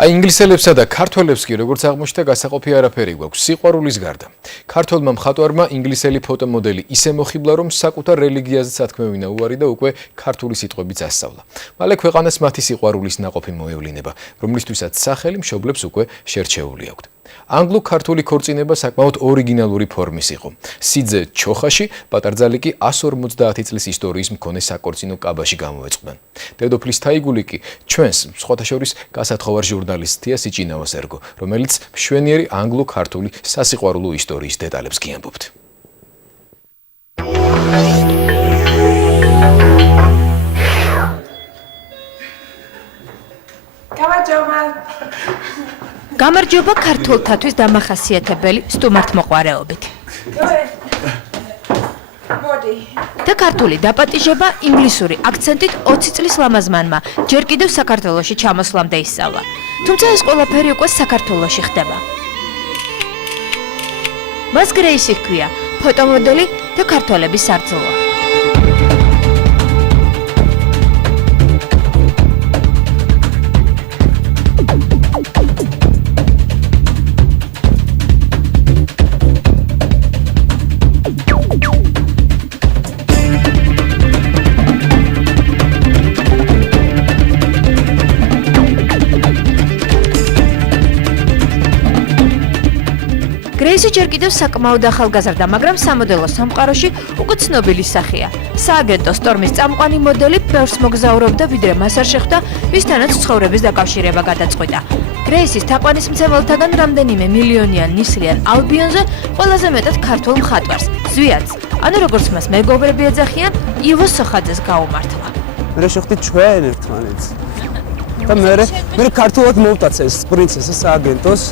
აი ინგლისელებსა და ქართველებს კი როგორც აღმოჩნდა გასაყოფი არაფერი გვაქვს სიყვარულის გარდა. ქართველმა მხატვარმა ინგლისელი ფოტომოდელი ისე მოხიბლა, რომ საკუთარ რელიგიაზე სათქმევინა უარი და უკვე ქართული სიტყვებიც ასწავლა. მალე ქვეყანას მათი სიყვარულის ნაყოფი მოევლინება, რომლისთვისაც სახელი მშობლებს უკვე შერჩეული აქვთ. ანგლო-ქართული ქორწინება საკმაოდ ორიგინალური ფორმის იყო. სიძე ჩოხაში, პატარძალი კი 150 წლის ისტორიის მქონე საკორწინო კაბაში გამოეწყდნენ. დედოფლის თაიგული კი ჩვენს სხვათა შორის გასათხოვარ ჟურნალისტ თია სიჭინავას ერგო, რომელიც მშვენიერი ანგლო-ქართული სასიყვარულო ისტორიის დეტალებს გიამბობთ. გამარჯობა ქართველთათვის დამახასიათებელი სტუმართმოყვარეობით. და ქართული დაპატიჟება ინგლისური აქცენტით 20 წლის ლამაზმანმა ჯერ კიდევ საქართველოში ჩამოსვლამდე ისწავლა. თუმცა ეს ყველაფერი უკვე საქართველოში ხდება. მას გრეისი ჰქვია, ფოტომოდელი და ქართველების სარძალო. გრეისი ჯერ კიდევ საკმაოდ ახალგაზრდა, მაგრამ სამოდელო სამყაროში უკვე ცნობილი სახეა. სააგენტო სტორმის წამყვანი მოდელი ბევრს მოგზაურობდა, ვიდრე მას არ შეხვდა, ვისთანაც ცხოვრების დაკავშირება გადაწყვიტა. გრეისის თაყვანისმცემელთაგან რამდენიმე მილიონიან ნისლიან ალბიონზე ყველაზე მეტად ქართულ მხატვარს, ზვიადს, ანუ როგორც მას მეგობრები ეძახიან, ივო სოხაძეს გაუმართლა. მე შეხვდით ჩვენ ერთმანეთს. და მე ქართულად მოვტაცე ეს პრინცესა სააგენტოს.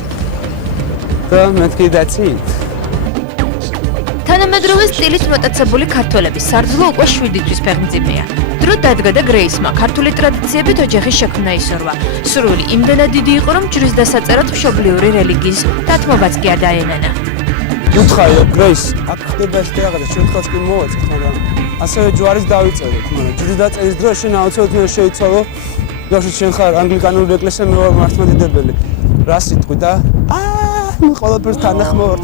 და მეთქი დაცით. თანამედროვე სტილით მოტაცებული ქართველების სარძალო უკვე 7 თვის ფეხმძიმეა. დრო დადგა და გრეისმა ქართული ტრადიციებით ოჯახის შექმნა ისურვა. სურვილი იმდენად დიდი იყო, რომ ჯვრის დასაწერად მშობლიური რელიგიის დათმობაც კი არ დაენანა. უთხაიო გრეის, აქ ხდება ეს რაღაცა, ჩვენ ხელს კი მოვაწყეთ, მაგრამ ასევე ჯვარის დავიწეროთ, მაგრამ ჯვრის დაწერის დროს შენ აუცილებლად შეიცვალო. ბავშვი შენ ხარ ანგლიკანური ეკლესია მე ვარ მართლმადიდებელი. რა სიტყვი და ყველაფერს თანახმოვარ.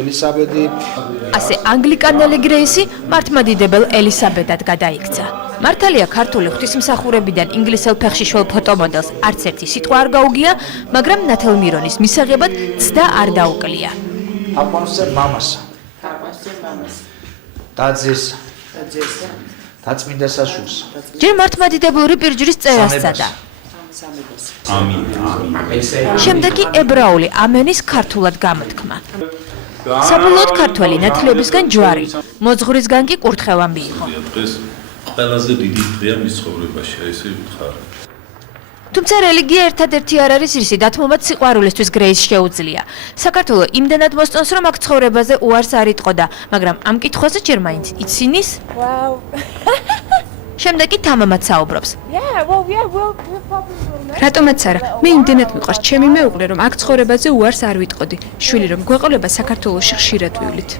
ელისაბედი ასე ანგლიკანელი გრეისი მართლმადიდებელ ელისაბედად გადაიქცა. მართალია ქართული ღვთისმსახურებიდან ინგლისელ ფეხში შველ ფოტომოდელს არც ერთი სიტყვა არ გაუგია, მაგრამ ნათელმირონის მისაღებად ცდა არ დაუკლია. აპონსე მამასა. დაძეს. დაწმინდა საშუს. ჯერ მართლმადიდებლური პირჯრის წერას სცადა. ამინ. შემდეგ კი ებრაული ამენის ქართულად გამოთქმა. საბოლოოდ ქართველი ნათლებისგან ჯვარი, მოძღვრისგან კი კურთხევამბი იყო. დღეს ყველაზე დიდი დღეა მის ცხოვრებაში, ესე ვითხარ. თუმცა რელიგია ერთადერთი არ არის რისი დათმობაც სიყვარულისთვის გრეისს შეუძლია. საქართველო იმდენად მოსწონს, რომ აქ ცხოვრებაზე უარს არ იტყოდა, მაგრამ ამ კითხვაზე ჯერ მაინც იცინის. შემდეგ კი თამამად საუბრობს. რატომაც არა, მე იმდენად მიყვარს ჩემი მეუღლე, რომ აქ ცხოვრებაზე უარს არ ვიტყოდი. შვილი რომ გვეყოლება საქართველოში ხშირად ვივლით.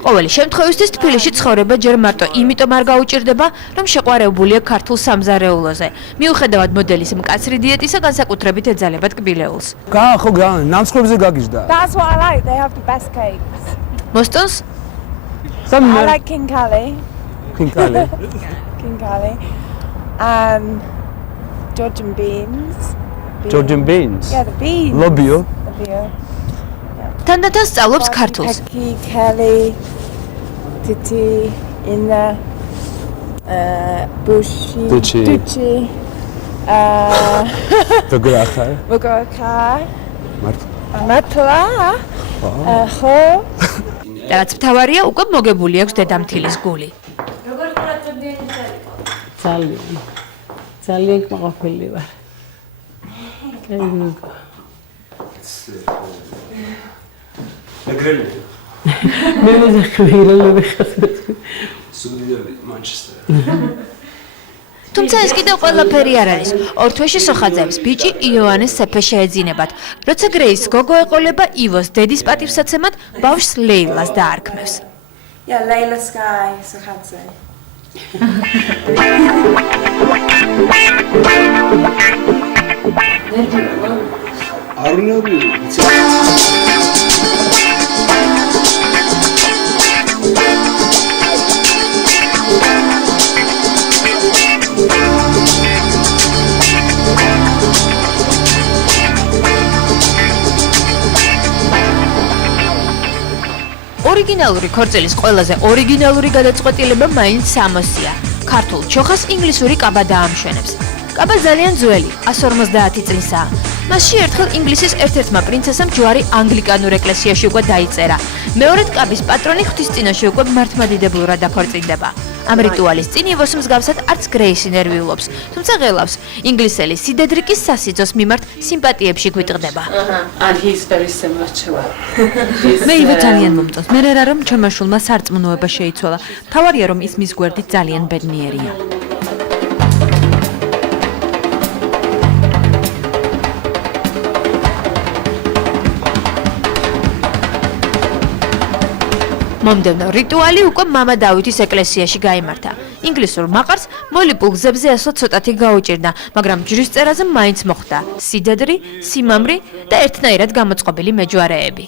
ყოველი შემთხვევისთვის თბილისში ცხოვრება ჯერ მარტო იმიტომ არ გაუჭირდება, რომ შეყვარებულია ქართულ სამზარეულოზე. მიუხედავად მოდელის მკაცრი დიეტისა, განსაკუთრებით ეძალებათ კბილეულს. ხო, ნამსხვრებზე გაგიჟდა. That's what I like. They have the best cakes. მოსტონს I like King Cali. King Cali. King Cali. Georgian beans. Georgian beans. Yeah, the beans. Lobio. Lobio. თანდათან სწავლობს ქართულს. Peki, Kelly, Titi, Inna, Bushi, Duchi, Bogorachar. Matla, Ho. და რაც მთავარია, უკვე მოგებული აქვს დედამთილის გული. ძალიან კმაყოფილი ვარ. მე მეზახმეირებები ხასეთ. სუდიდები მანჩესტერ. თუმცა ეს კიდევ ყველაფერი არ არის. ორ თვეში სოხაძეებს ბიჭი იოანეს სეფე შეეძინებათ. როცა გრეის გოგო ეყოლება ივოს დედის პატივსაცემად, ბავშვს ლეილას დაარქმევს. Yeah, Layla Sky, Sokhadze. არუნები ორიგინალური ქორწილის ყველაზე ორიგინალური გადაწყვეტილება მაინც სამოსია. ქართულ ჩოხას ინგლისური კაბა დაამშვენებს. კაბა ძალიან ძველი, 150 წლისაა. მასში ერთხელ ინგლისის ერთ-ერთმა პრინცესამ ჯვარი ანგლიკანურ ეკლესიაში უკვე დაიწერა. მეორედ კაბის პატრონი ღვთისწინაში უკვე მართლმადიდებლურად დაქორწინდება. ამ რიტუალის წინ ივოს მსგავსად არც გრეისი ნერვიულობს, თუმცა ღელავს. ინგლისელი სიდედრიკის სასიძოს მიმართ სიმპათიებში გვიტყდება. And he's very similar to her. მე ივო ძალიან მომწონს. მე რა რომ ჩემმა შულმა სარწმუნოება შეიცვალა. თავარია რომ ის მის გვერდით ძალიან ბედნიერია. მომდევნო რიტუალი უკვე მამა დავითის ეკლესიაში გაიმართა. ინგლისურ მაყარს მოლიპულ გზებზე ასო ცოტათი გაუჭირდა, მაგრამ ჯვრისწერაზე მაინც მოხვდა სიდედრი, სიმამრი და ერთნაირად გამოწყობილი მეჯვარეები.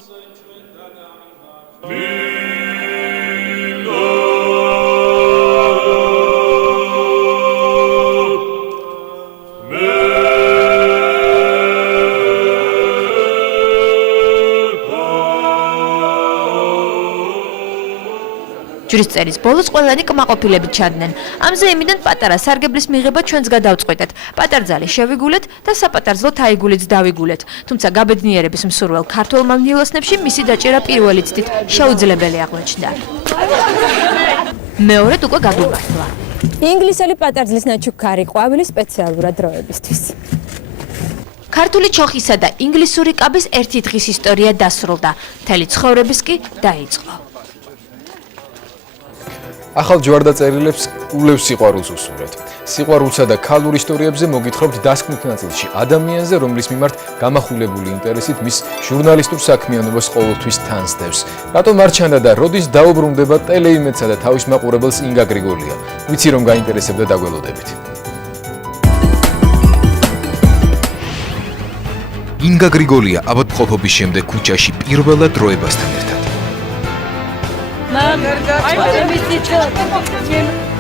ჯვრისწერის ბოლოს ყველანი კმაყოფილებით ჩადდნენ. ამზე იმიდან პატარა სარგებლის მიღება ჩვენს გადავწყვეტეთ. პატარძალი შევიგულეთ და საპატარძლო თაიგულიც დავიგულეთ. თუმცა გაბედნიერების მსურველ ქართველმა ნილოსნებში მისი დაჭერა პირველი ცდით შეუძლებელი აღმოჩნდა. მეორედ უკვე გაგვიმართლა. ინგლისელი პატარძლის ნაჩუქარი ყვავილი სპეციალურად დროებისთვის. ქართული ჩოხისა და ინგლისური კაბის ერთი დღის ისტორია დასრულდა. მთელი ცხოვრების კი დაიწყო. ახალ ჯვარდაწერილებს ულევს სიყვარულს უსურვეთ. სიყვარულსა და ქალურ ისტორიებზე მოგითხრობთ დასკვნით ნაწილში ადამიანზე, რომლის მიმართ გამახვილებული ინტერესით მის ჟურნალისტურ საქმიანობას ყოველთვის თანსდევს. რატომ არ ჩანდა და როდის დაუბრუნდება ტელეიმედსა და თავის მაყურებელს ინგა გრიგოლია. ვიცი რომ გაინტერესებდა დაგველოდებით. ინგა გრიგოლია აბადმყოფობის შემდეგ ქუჩაში პირველად დროებასთან ერთად. Mom, I want to meet you.